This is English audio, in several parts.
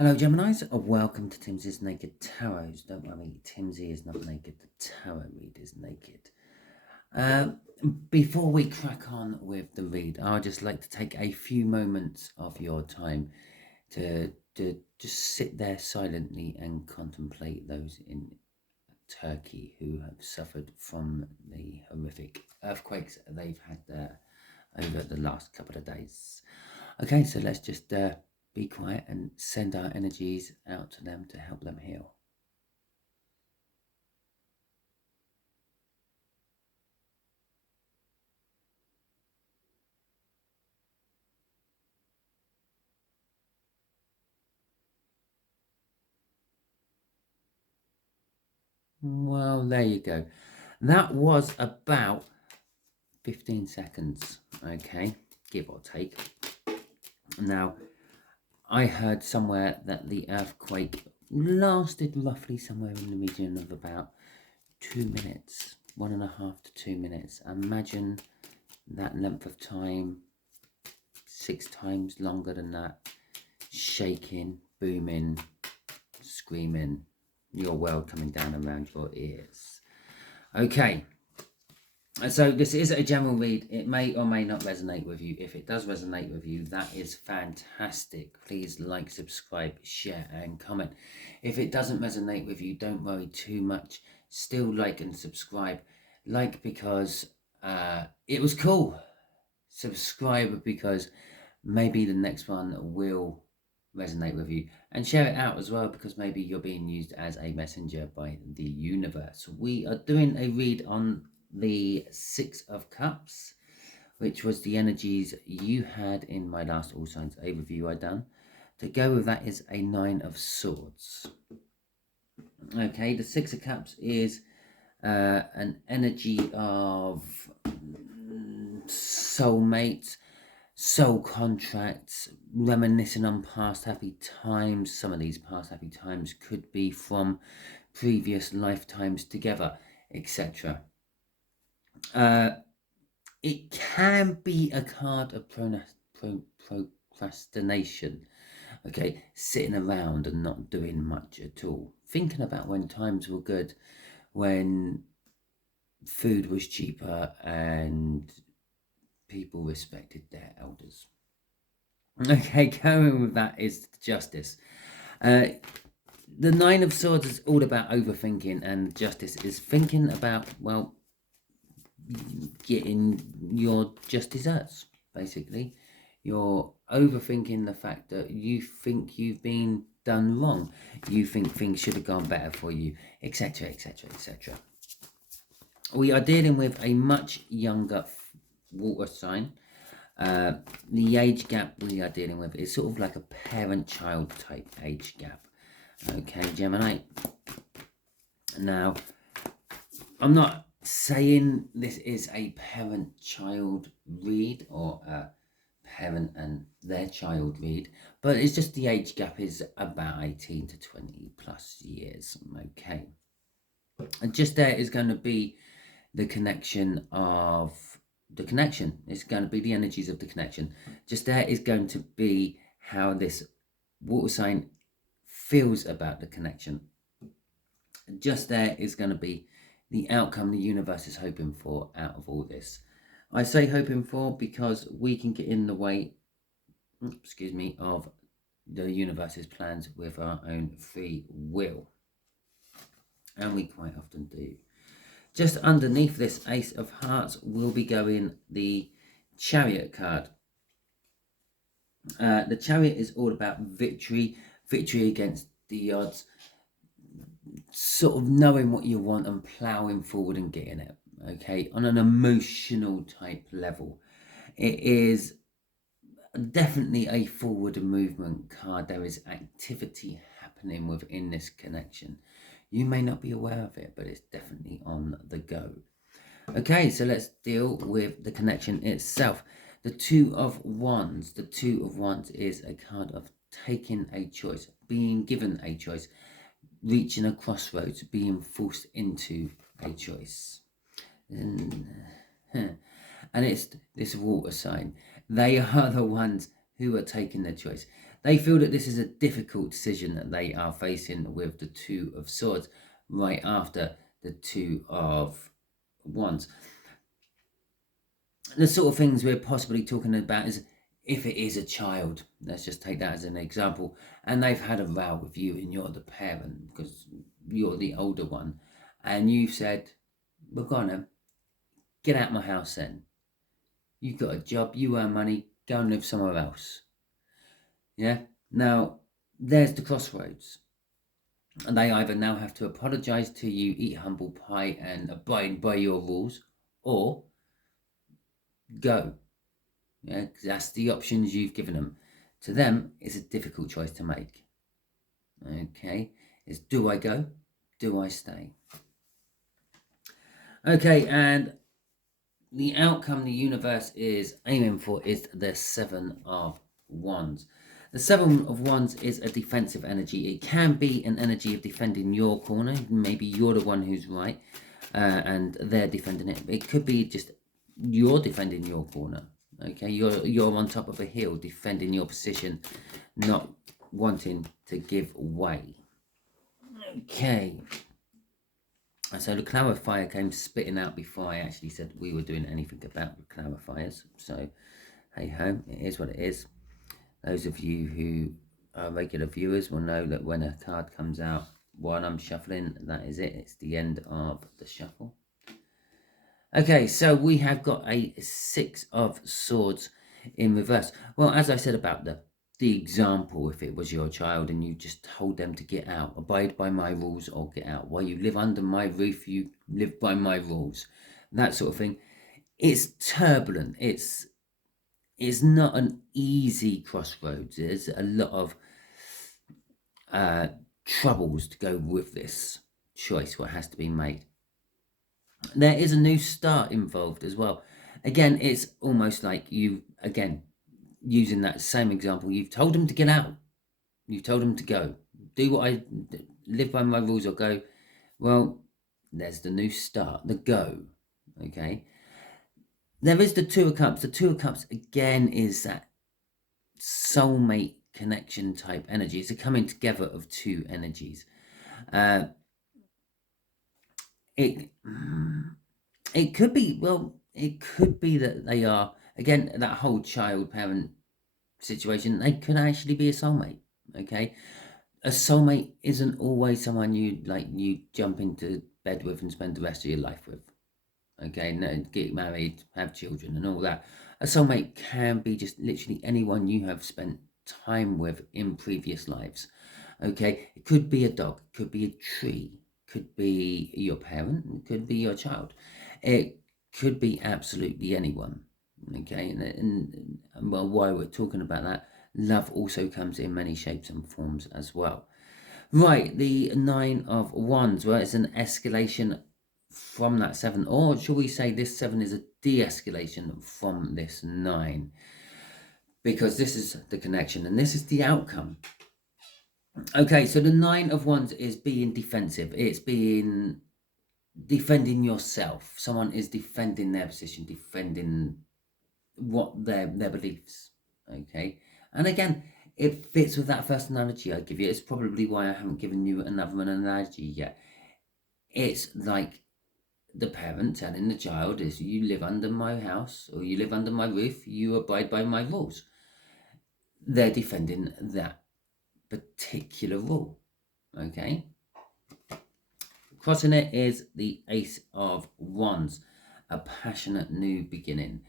Hello Geminis, welcome to Timsy's Naked Tarot. Don't worry, Timsy is not naked, the tarot read is naked. Before we crack on with the read, I would just like to take a few moments of your time to just sit there silently and contemplate those in Turkey who have suffered from the horrific earthquakes they've had there over the last couple of days. Okay, so let's just be quiet and send our energies out to them to help them heal. Well, there you go. That was about 15 seconds, okay, give or take. Now, I heard somewhere that the earthquake lasted roughly somewhere in the region of about 2 minutes, 1.5 to 2 minutes. Imagine that length of time, 6 times longer than that, shaking, booming, screaming, your world coming down around your ears. Okay, so this is a general read. It may or may not resonate with you. If it does resonate with you, that is fantastic. Please like, subscribe, share and comment. If it doesn't resonate with you, don't worry too much. Still like and subscribe. Like because it was cool. Subscribe because maybe the next one will resonate with you, and share it out as well because maybe you're being used as a messenger by the universe. We are doing a read on the 6 of Cups, which was the energies you had in my last All Signs overview I done. To go with that is a 9 of Swords. Okay, the 6 of Cups is an energy of soulmates, soul contracts, reminiscing on past happy times. Some of these past happy times could be from previous lifetimes together, etc. It can be a card of procrastination, okay, sitting around and not doing much at all, thinking about when times were good, when food was cheaper and people respected their elders. Okay, going with that is Justice. The 9 of Swords is all about overthinking, and Justice is thinking about, well, getting your just desserts, basically. You're overthinking the fact that you think you've been done wrong. You think things should have gone better for you, etc., etc., etc. We are dealing with a much younger water sign. The age gap we are dealing with is sort of like a parent-child type age gap. Okay, Gemini. Now, I'm not saying this is a parent-child read or a parent and their child read, but it's just the age gap is about 18 to 20 plus years. Okay. And just there is going to be the connection of the connection. It's going to be the energies of the connection. Just there is going to be how this water sign feels about the connection. Just there is going to be the outcome the universe is hoping for out of all this. I say hoping for because we can get in the way, excuse me, of the universe's plans with our own free will. And we quite often do. Just underneath this Ace of Hearts will be going the Chariot card. The Chariot is all about victory against the odds, sort of knowing what you want and ploughing forward and getting it, okay, on an emotional type level. It is definitely a forward movement card. There is activity happening within this connection. You may not be aware of it, but it's definitely on the go. Okay, so let's deal with the connection itself. The 2 of Wands. The 2 of Wands is a card of taking a choice, being given a choice, reaching a crossroads, being forced into a choice. And it's this water sign. They are the ones who are taking the choice. They feel that this is a difficult decision that they are facing with the Two of Swords right after the Two of Wands. The sort of things we're possibly talking about is if it is a child, let's just take that as an example, and they've had a row with you and you're the parent because you're the older one, and you've said, we're gonna get out of my house then. You've got a job, you earn money, go and live somewhere else. Yeah? Now, there's the crossroads. And they either now have to apologise to you, eat humble pie and abide by your rules, or go. Yeah, because that's the options you've given them. To them, it's a difficult choice to make. Okay, it's do I go? Do I stay? Okay, and the outcome the universe is aiming for is the Seven of Wands. The Seven of Wands is a defensive energy. It can be an energy of defending your corner. Maybe you're the one who's right and they're defending it. It could be just you're defending your corner. Okay, you're on top of a hill defending your position, not wanting to give way. Okay. So the clarifier came spitting out before I actually said we were doing anything about the clarifiers. So, hey ho, it is what it is. Those of you who are regular viewers will know that when a card comes out while I'm shuffling, that is it. It's the end of the shuffle. Okay, so we have got a Six of Swords in reverse. Well, as I said about the example, if it was your child and you just told them to get out, abide by my rules or get out. While you live under my roof, you live by my rules. That sort of thing. It's turbulent. It's not an easy crossroads. There's a lot of troubles to go with this choice, what has to be made. There is a new start involved as well. Again, it's almost like you, again, using that same example, you've told them to get out. You've told them to go. Do what I live by my rules or go. Well, there's the new start, the go. Okay. There is the Two of Cups. The Two of Cups, again, is that soulmate connection type energy. It's a coming together of two energies. It could be, well, it could be that they are, again, that whole child-parent situation, they could actually be a soulmate, okay? A soulmate isn't always someone you jump into bed with and spend the rest of your life with, okay? No, get married, have children and all that. A soulmate can be just literally anyone you have spent time with in previous lives, okay? It could be a dog, it could be a tree, could be your parent, it could be your child. It could be absolutely anyone, okay? And well, while we're talking about that, love also comes in many shapes and forms as well. Right, the Nine of Wands, well, it's an escalation from that seven, or shall we say this seven is a de-escalation from this nine, because this is the connection and this is the outcome. Okay, so the Nine of Wands is being defensive. It's being defending yourself. Someone is defending their position, defending what their beliefs. Okay, and again, it fits with that first analogy I give you. It's probably why I haven't given you another analogy yet. It's like the parent telling the child is, you live under my house or you live under my roof, you abide by my rules. They're defending that particular rule. Okay, crossing it is the Ace of Wands, a passionate new beginning.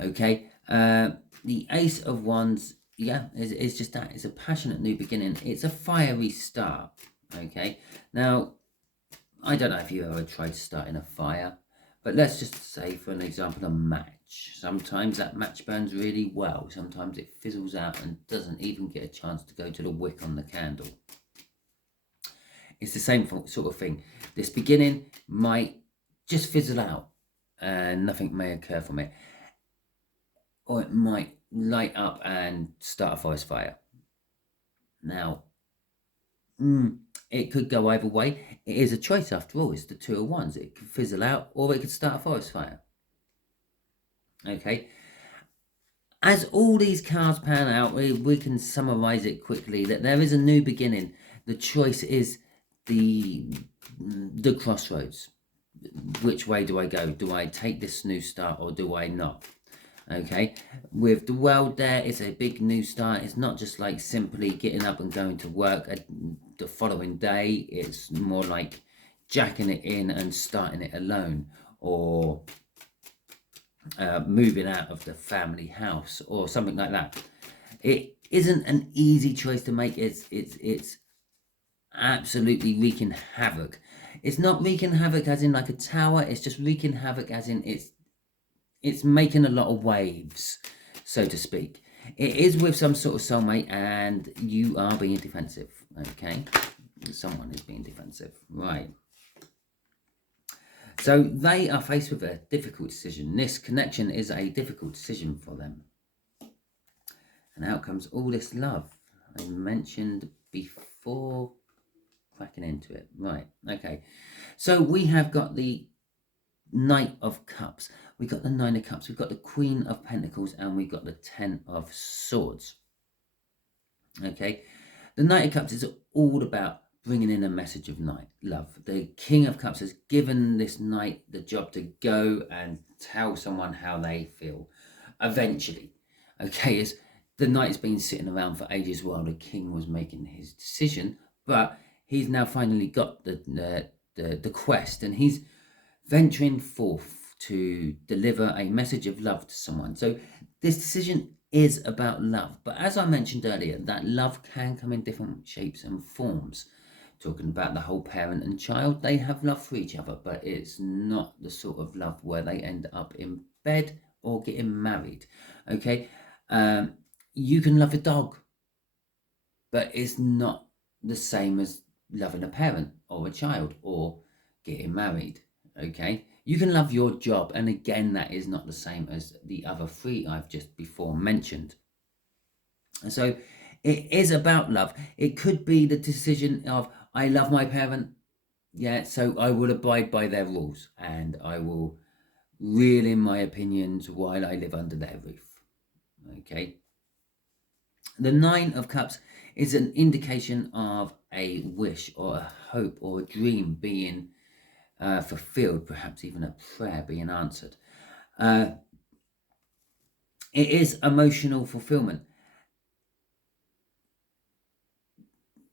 Okay, the Ace of Wands, yeah, it's just that. It's a passionate new beginning. It's a fiery start. Okay, now I don't know if you ever tried starting a fire, but let's just say, for an example, a match. Sometimes that match burns really well. Sometimes it fizzles out and doesn't even get a chance to go to the wick on the candle. It's the same sort of thing. This beginning might just fizzle out and nothing may occur from it. Or it might light up and start a forest fire. Now, it could go either way. It is a choice after all. It's the Two of Wands. It could fizzle out or it could start a forest fire. Okay. as all these cards pan out, we can summarize it quickly that there is a new beginning. The choice is the crossroads. Which way do I go? Do I take this new start or do I not? Okay, with the world there, it's a big new start. It's not just like simply getting up and going to work the following day. It's more like jacking it in and starting it alone, or moving out of the family house or something like that. It isn't an easy choice to make. It's absolutely wreaking havoc. It's not wreaking havoc as in like a tower. It's just wreaking havoc as in it's making a lot of waves, so to speak. It is with some sort of soulmate, and you are being defensive. Okay, someone is being defensive, right? So they are faced with a difficult decision. This connection is a difficult decision for them. And out comes all this love I mentioned before cracking into it. Right, okay. So we have got the Knight of Cups. We've got the Nine of Cups. We've got the Queen of Pentacles. And we've got the Ten of Swords. Okay. The Knight of Cups is all about bringing in a message of love. The King of Cups has given this knight the job to go and tell someone how they feel. Eventually. Okay, as the knight's been sitting around for ages while the king was making his decision, but he's now finally got the quest, and he's venturing forth to deliver a message of love to someone. So this decision is about love, but as I mentioned earlier, that love can come in different shapes and forms. Talking about the whole parent and child, they have love for each other, but it's not the sort of love where they end up in bed or getting married. Okay, you can love a dog, but it's not the same as loving a parent or a child or getting married. Okay, you can love your job, and again, that is not the same as the other three I've just before mentioned. And so it is about love. It could be the decision of, I love my parent, yeah, so I will abide by their rules and I will reel in my opinions while I live under their roof. Okay. The Nine of Cups is an indication of a wish or a hope or a dream being fulfilled, perhaps even a prayer being answered. It is emotional fulfillment.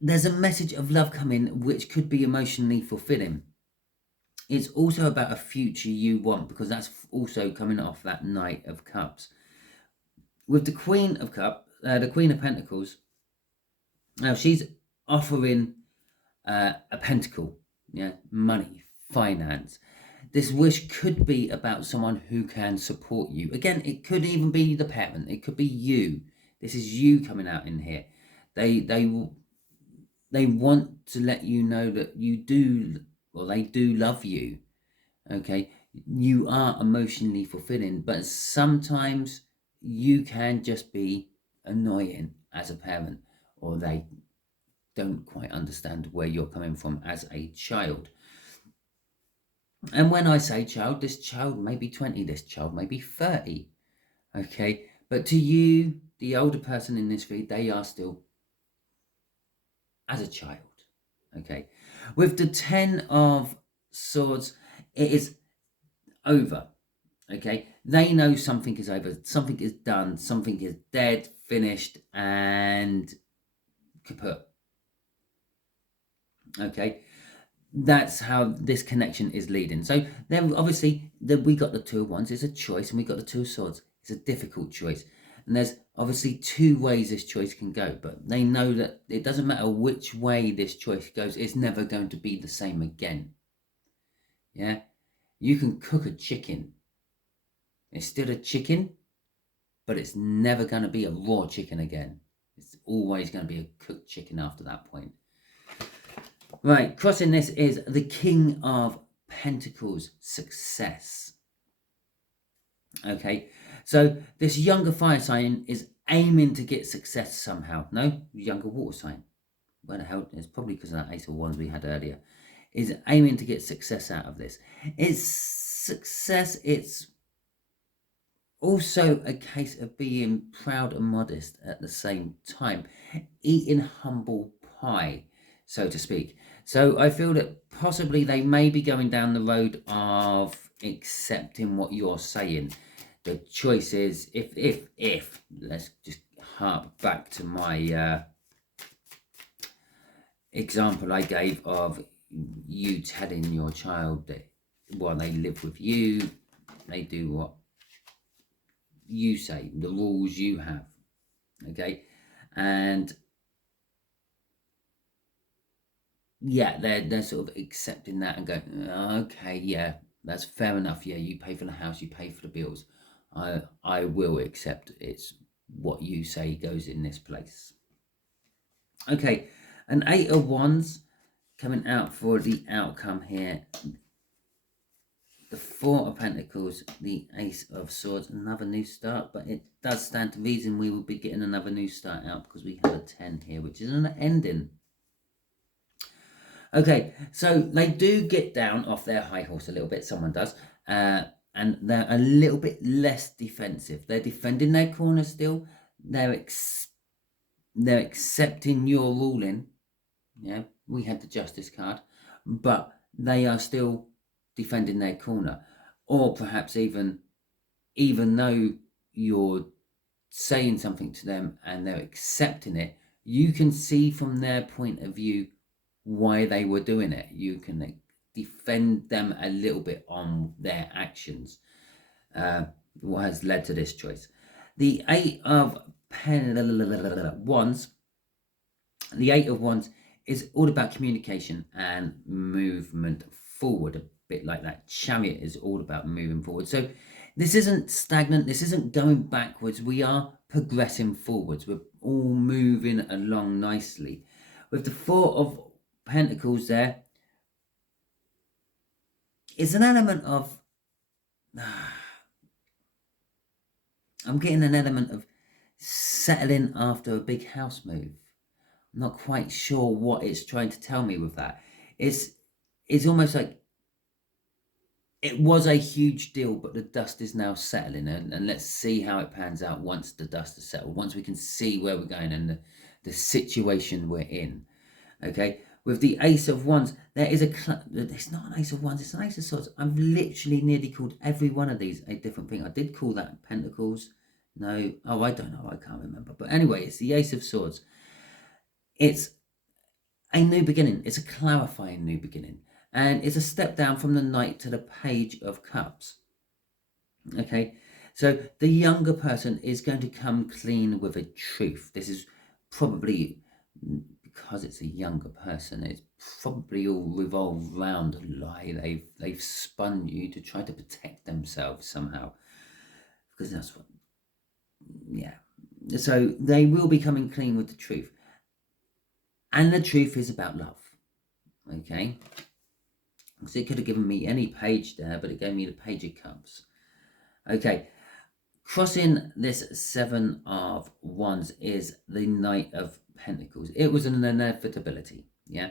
There's a message of love coming which could be emotionally fulfilling. It's also about a future you want, because that's also coming off that Knight of Cups. With the Queen of Cups, the Queen of Pentacles, now she's offering a pentacle, yeah, money, finance. This wish could be about someone who can support you. Again, it could even be the parent. It could be you. This is you coming out in here. They want to let you know that you do, or they do love you. Okay, you are emotionally fulfilling, but sometimes you can just be annoying as a parent, or they don't quite understand where you're coming from as a child. And when I say child, this child may be 20, this child may be 30. Okay, but to you, the older person in this read, they are still as a child. Okay, with the Ten of Swords, it is over. Okay, they know something is over, something is done, something is dead, finished, and kaput. Okay, that's how this connection is leading. So then obviously we got the Two of Wands, it's a choice, and we got the Two of Swords, it's a difficult choice. And there's obviously two ways this choice can go, but they know that it doesn't matter which way this choice goes, it's never going to be the same again. Yeah, you can cook a chicken, it's still a chicken, but it's never going to be a raw chicken again. It's always going to be a cooked chicken after that point. Right, crossing this is the King of Pentacles, success. Okay, so this younger fire sign is aiming to get success somehow. No, younger water sign. Where the hell? It's probably because of that Ace of Wands we had earlier. Is aiming to get success out of this. It's success, it's also a case of being proud and modest at the same time, eating humble pie, so to speak. So I feel that possibly they may be going down the road of accepting what you're saying. The choice is if let's just harp back to my example I gave of you telling your child that while they live with you, they do what you say, the rules you have, okay? And yeah, they're sort of accepting that and going, okay, yeah, that's fair enough. Yeah, you pay for the house, you pay for the bills. I will accept it's what you say goes in this place. Okay, an 8 of Wands coming out for the outcome here. The 4 of Pentacles, the Ace of Swords, another new start, but it does stand to reason we will be getting another new start out because we have a 10 here, which is an ending. Okay, so they do get down off their high horse a little bit, someone does, and they're a little bit less defensive. They're defending their corner still. They're accepting your ruling. Yeah, we had the Justice card, but they are still defending their corner. Or perhaps even though you're saying something to them and they're accepting it, you can see from their point of view why they were doing it. You can defend them a little bit on their actions, what has led to this choice. The 8 of Wands, the 8 of Wands is all about communication and movement forward, a bit like that Chariot is all about moving forward. So this isn't stagnant, this isn't going backwards, we are progressing forwards, we're all moving along nicely. With the 4 of Pentacles there, it's an element of I'm getting an element of settling after a big house move. I'm not quite sure what it's trying to tell me with that. It's almost like it was a huge deal, but the dust is now settling, and let's see how it pans out once the dust is settled, once we can see where we're going and the situation we're in. Okay, with the Ace of Wands, there is it's not an Ace of Wands, it's an Ace of Swords. I've literally nearly called every one of these a different thing. I did call that Pentacles. No, oh, I don't know, I can't remember. But anyway, it's the Ace of Swords. It's a new beginning. It's a clarifying new beginning. And it's a step down from the Knight to the Page of Cups. Okay, so the younger person is going to come clean with a truth. This is probably, because it's a younger person, it's probably all revolved around a lie. They've spun you to try to protect themselves somehow, because that's what, yeah. So they will be coming clean with the truth. And the truth is about love. Okay, because it could have given me any page there, but it gave me the Page of Cups. Okay, crossing this 7 of Wands is the Knight of Pentacles. It was an inevitability, yeah.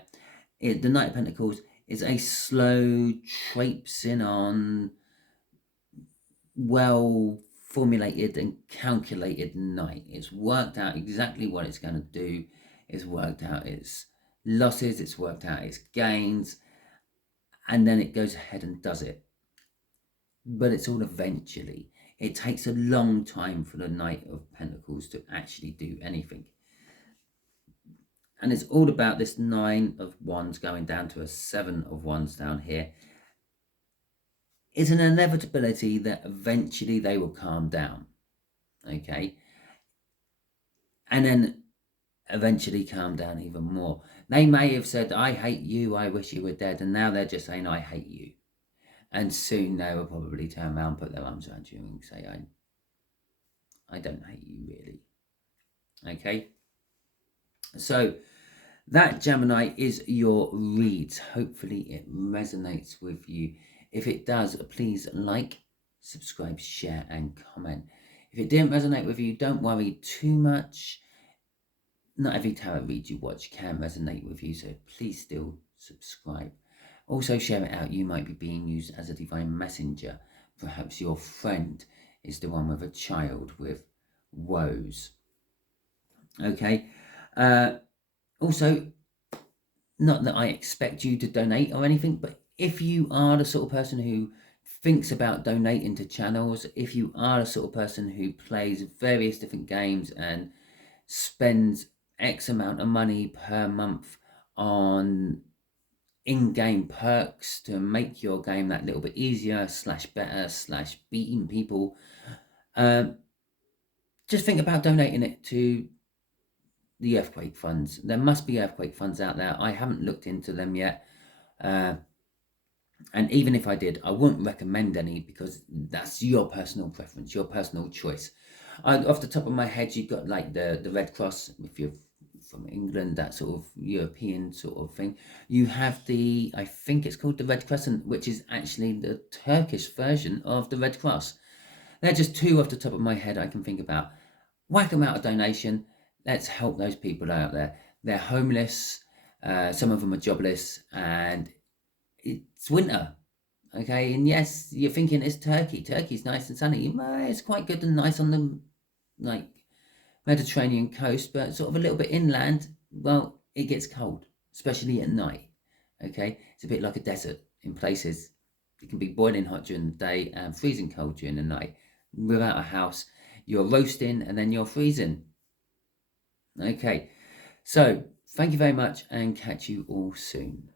The Knight of Pentacles is a slow traipsing on, well formulated and calculated knight. It's worked out exactly what it's going to do. It's worked out its losses, it's worked out its gains, and then it goes ahead and does it. But it's all eventually. It takes a long time for the Knight of Pentacles to actually do anything. And it's all about this 9 of Wands going down to a 7 of Wands down here. It's an inevitability that eventually they will calm down. Okay? And then eventually calm down even more. They may have said, I hate you, I wish you were dead. And now they're just saying, I hate you. And soon they will probably turn around, put their arms around you and say, I don't hate you really. Okay? So that, Gemini, is your reads. Hopefully it resonates with you. If it does, please like, subscribe, share and comment. If it didn't resonate with you, don't worry too much. Not every tarot read you watch can resonate with you, so please still subscribe. Also share it out. You might be being used as a divine messenger. Perhaps your friend is the one with a child with woes. Okay. Also, not that I expect you to donate or anything, but if you are the sort of person who thinks about donating to channels, if you are the sort of person who plays various different games and spends X amount of money per month on in-game perks to make your game that little bit easier / better / beating people, just think about donating it to the earthquake funds. There must be earthquake funds out there. I haven't looked into them yet. And even if I did, I wouldn't recommend any, because that's your personal preference, your personal choice. Off the top of my head, you've got like the Red Cross, if you're from England, that sort of European sort of thing. You have the, I think it's called the Red Crescent, which is actually the Turkish version of the Red Cross. They're just two off the top of my head I can think about. Whack them out a donation. Let's help those people out there. They're homeless. Some of them are jobless, and it's winter. Okay, and yes, you're thinking it's Turkey. Turkey's nice and sunny. It's quite good and nice on the like Mediterranean coast, but sort of a little bit inland, well, it gets cold, especially at night. Okay, it's a bit like a desert in places. It can be boiling hot during the day and freezing cold during the night. Without a house, you're roasting and then you're freezing. Okay, so thank you very much, and catch you all soon.